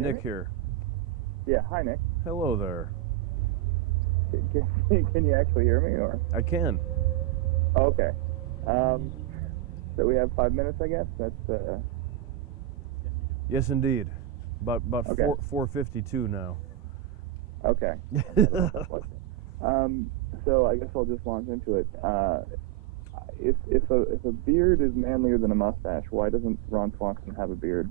Nick here. Yeah, hi Nick. Hello there. Can you actually hear me, or? I can. Oh, okay. So we have 5 minutes, I guess. That's Yes, indeed. About Okay. 4:52 now. okay. So I guess I'll just launch into it. If a beard is manlier than a mustache, why doesn't Ron Swanson have a beard?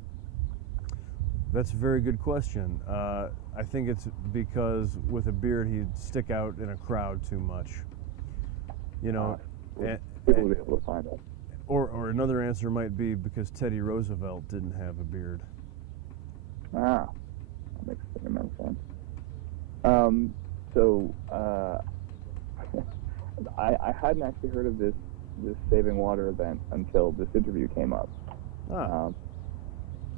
That's a very good question. I think it's because with a beard he'd stick out in a crowd too much. You know, People will be able to find it. or another answer might be because Teddy Roosevelt didn't have a beard. That makes immense sense. I hadn't actually heard of this saving water event until this interview came up.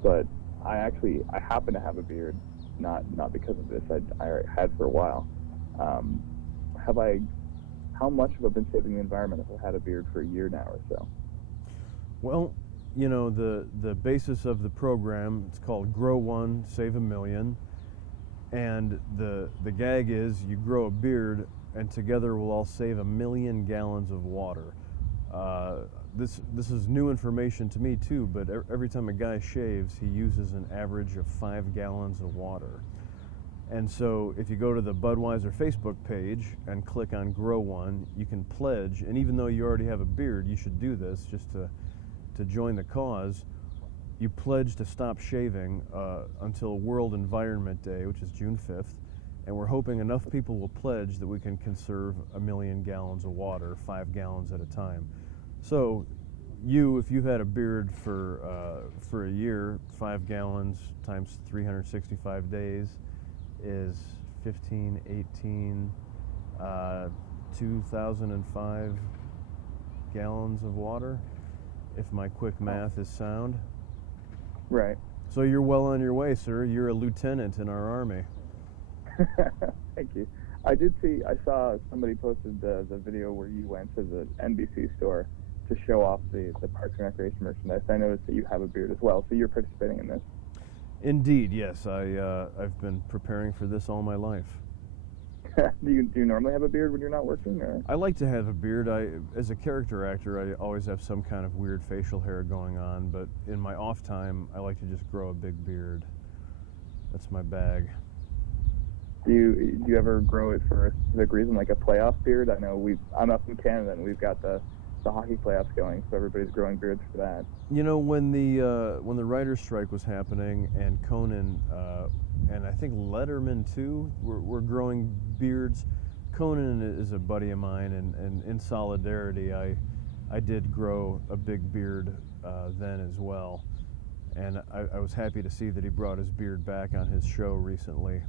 But I happen to have a beard, not because of this. I had for a while. How much have I been saving the environment if I had a beard for a year now or so? Well, you know, the basis of the program, it's called Grow One, Save a Million. And the gag is you grow a beard and together we'll all save 1 million gallons of water. This is new information to me too, but every time a guy shaves, he uses an average of 5 gallons of water. And so if you go to the Budweiser Facebook page and click on Grow One, you can pledge, and even though you already have a beard, you should do this just to join the cause. You pledge to stop shaving until World Environment Day, which is June 5th, and we're hoping enough people will pledge that we can conserve 1 million gallons of water, 5 gallons at a time. So if you've had a beard for a year, 5 gallons times 365 days is 15, 18, 2,005 gallons of water, if my quick math is sound. Right. So you're well on your way, sir. You're a lieutenant in our army. Thank you. I saw somebody posted the video where you went to the NBC store to show off the Parks and Recreation merchandise. I noticed that you have a beard as well, so you're participating in this. Indeed, yes. I've been preparing for this all my life. Do you normally have a beard when you're not working, or? I like to have a beard. As a character actor, I always have some kind of weird facial hair going on, but in my off time, I like to just grow a big beard. That's my bag. Do you ever grow it for a specific reason, like a playoff beard? I know I'm up in Canada and we've got the hockey playoffs going, so everybody's growing beards for that. You know, when the writer's strike was happening and Conan and I think Letterman too were growing beards. Conan is a buddy of mine, and in solidarity, I did grow a big beard then as well, and I was happy to see that he brought his beard back on his show recently.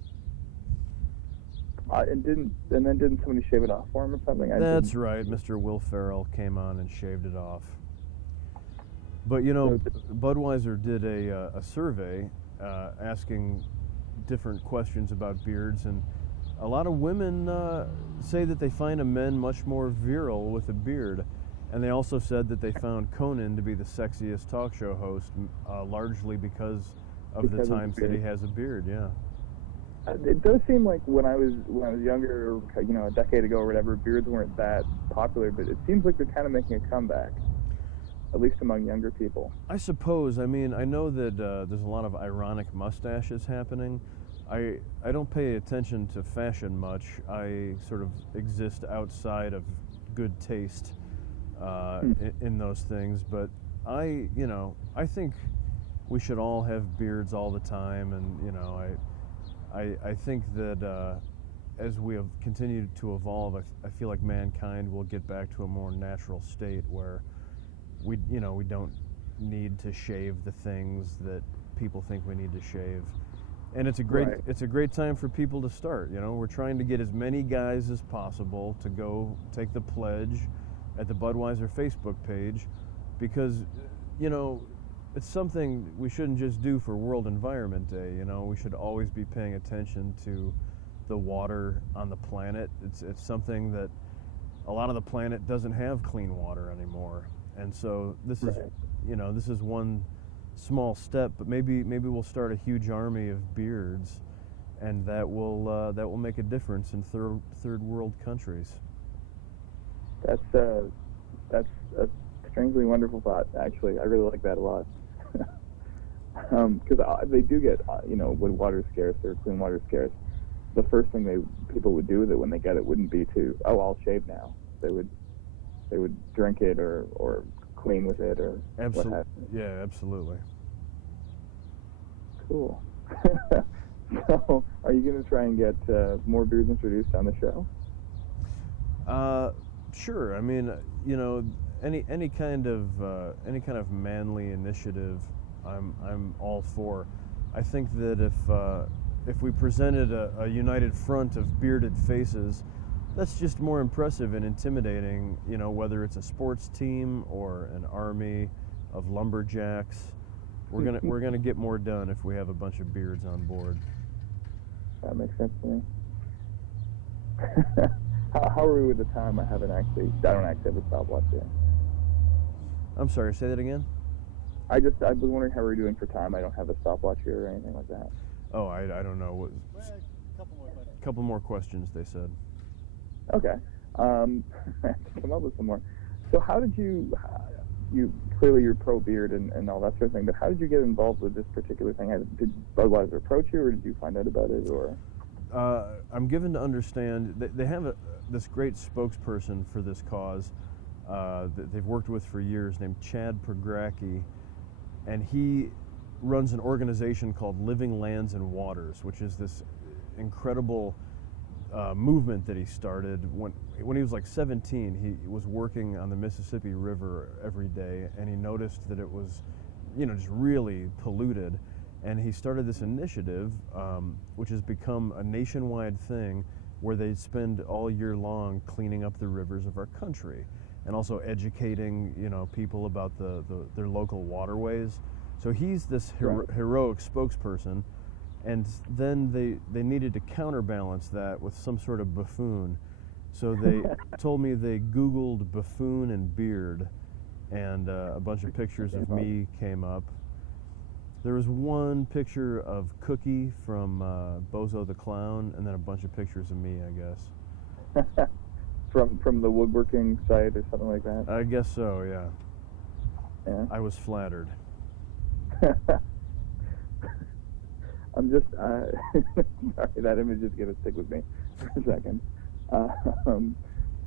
And then didn't somebody shave it off for him or something? That's right. Mr. Will Ferrell came on and shaved it off. But you know, Budweiser did a survey asking different questions about beards, and a lot of women say that they find a men much more virile with a beard, and they also said that they found Conan to be the sexiest talk show host, largely because the times that he has a beard. Yeah. It does seem like when I was younger, a decade ago or whatever, beards weren't that popular, but it seems like they're kind of making a comeback, at least among younger people. I suppose. I mean, I know that there's a lot of ironic mustaches happening. I don't pay attention to fashion much. I sort of exist outside of good taste in those things, but I think we should all have beards all the time, and I think that as we have continued to evolve, I feel like mankind will get back to a more natural state where we don't need to shave the things that people think we need to shave. And it's a great time for people to start. We're trying to get as many guys as possible to go take the pledge at the Budweiser Facebook page, because it's something we shouldn't just do for World Environment Day. We should always be paying attention to the water on the planet. It's something that a lot of the planet doesn't have clean water anymore, and so this is one small step, but maybe we'll start a huge army of beards, and that will make a difference in third world countries. That's a strangely wonderful thought. Actually, I really like that a lot. Because they do get, when water's scarce or clean water scarce, the first thing people would do with it when they get it wouldn't be to, oh, I'll shave now. They would drink it or clean with it or what have you. Yeah, absolutely. Cool. So, are you going to try and get more beards introduced on the show? Sure. I mean, any kind of manly initiative, I'm all for. I think that if we presented a united front of bearded faces, that's just more impressive and intimidating. Whether it's a sports team or an army of lumberjacks, we're gonna get more done if we have a bunch of beards on board. That makes sense to me. How are we with the time? I don't actually have a stopwatch yet. I'm sorry, say that again? I was wondering how we're doing for time. I don't have a stopwatch here or anything like that. Oh, I don't know. Couple more questions, they said. Okay. I have to come up with some more. So how did you clearly you're pro beard and all that sort of thing, but how did you get involved with this particular thing? Did Budweiser approach you, or did you find out about it, or? I'm given to understand that they have this great spokesperson for this cause that they've worked with for years named Chad Progracki, and he runs an organization called Living Lands and Waters, which is this incredible movement that he started when he was like 17. He was working on the Mississippi River every day, and he noticed that it was, just really polluted. And he started this initiative, which has become a nationwide thing, where they spend all year long cleaning up the rivers of our country, and also educating, people about their local waterways. So he's this heroic spokesperson, and then they needed to counterbalance that with some sort of buffoon. So they told me they Googled buffoon and beard, and a bunch of pictures of me came up. There was one picture of Cookie from Bozo the Clown, and then a bunch of pictures of me, I guess. From the woodworking site or something like that? I guess so, yeah. Yeah. I was flattered. I'm just sorry, that image is going to stick with me for a second.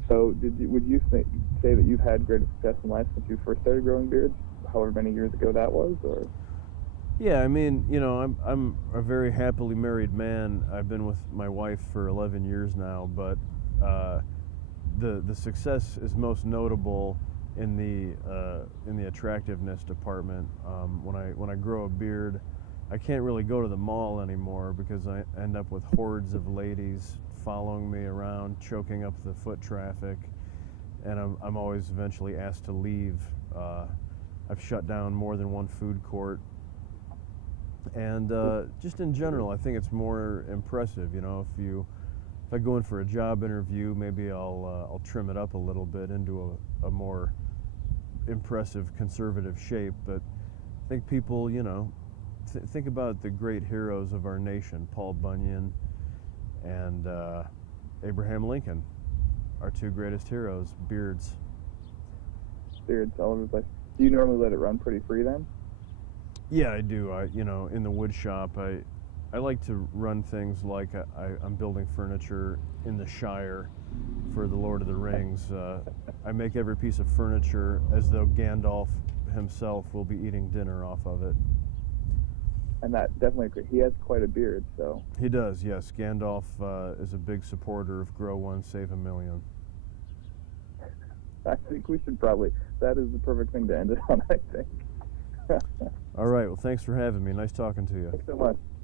So would you say that you've had great success in life since you first started growing beards, however many years ago that was, or? Yeah, I mean, I'm a very happily married man. I've been with my wife for 11 years now, but the success is most notable in the attractiveness department. When I grow a beard, I can't really go to the mall anymore because I end up with hordes of ladies following me around, choking up the foot traffic, and I'm always eventually asked to leave. I've shut down more than one food court. And just in general, I think it's more impressive. If I go in for a job interview, maybe I'll trim it up a little bit into a more impressive conservative shape. But I think people, think about the great heroes of our nation: Paul Bunyan and Abraham Lincoln, our two greatest heroes. Beards. Beards all over the place. Do you normally let it run pretty free then? Yeah, I do. In the wood shop, I like to run things like I'm building furniture in the Shire for the Lord of the Rings. I make every piece of furniture as though Gandalf himself will be eating dinner off of it. And that definitely, he has quite a beard, so. He does, yes. Gandalf is a big supporter of Grow One, Save a Million. I think we should that is the perfect thing to end it on, I think. All right, well, thanks for having me. Nice talking to you. Thanks so much.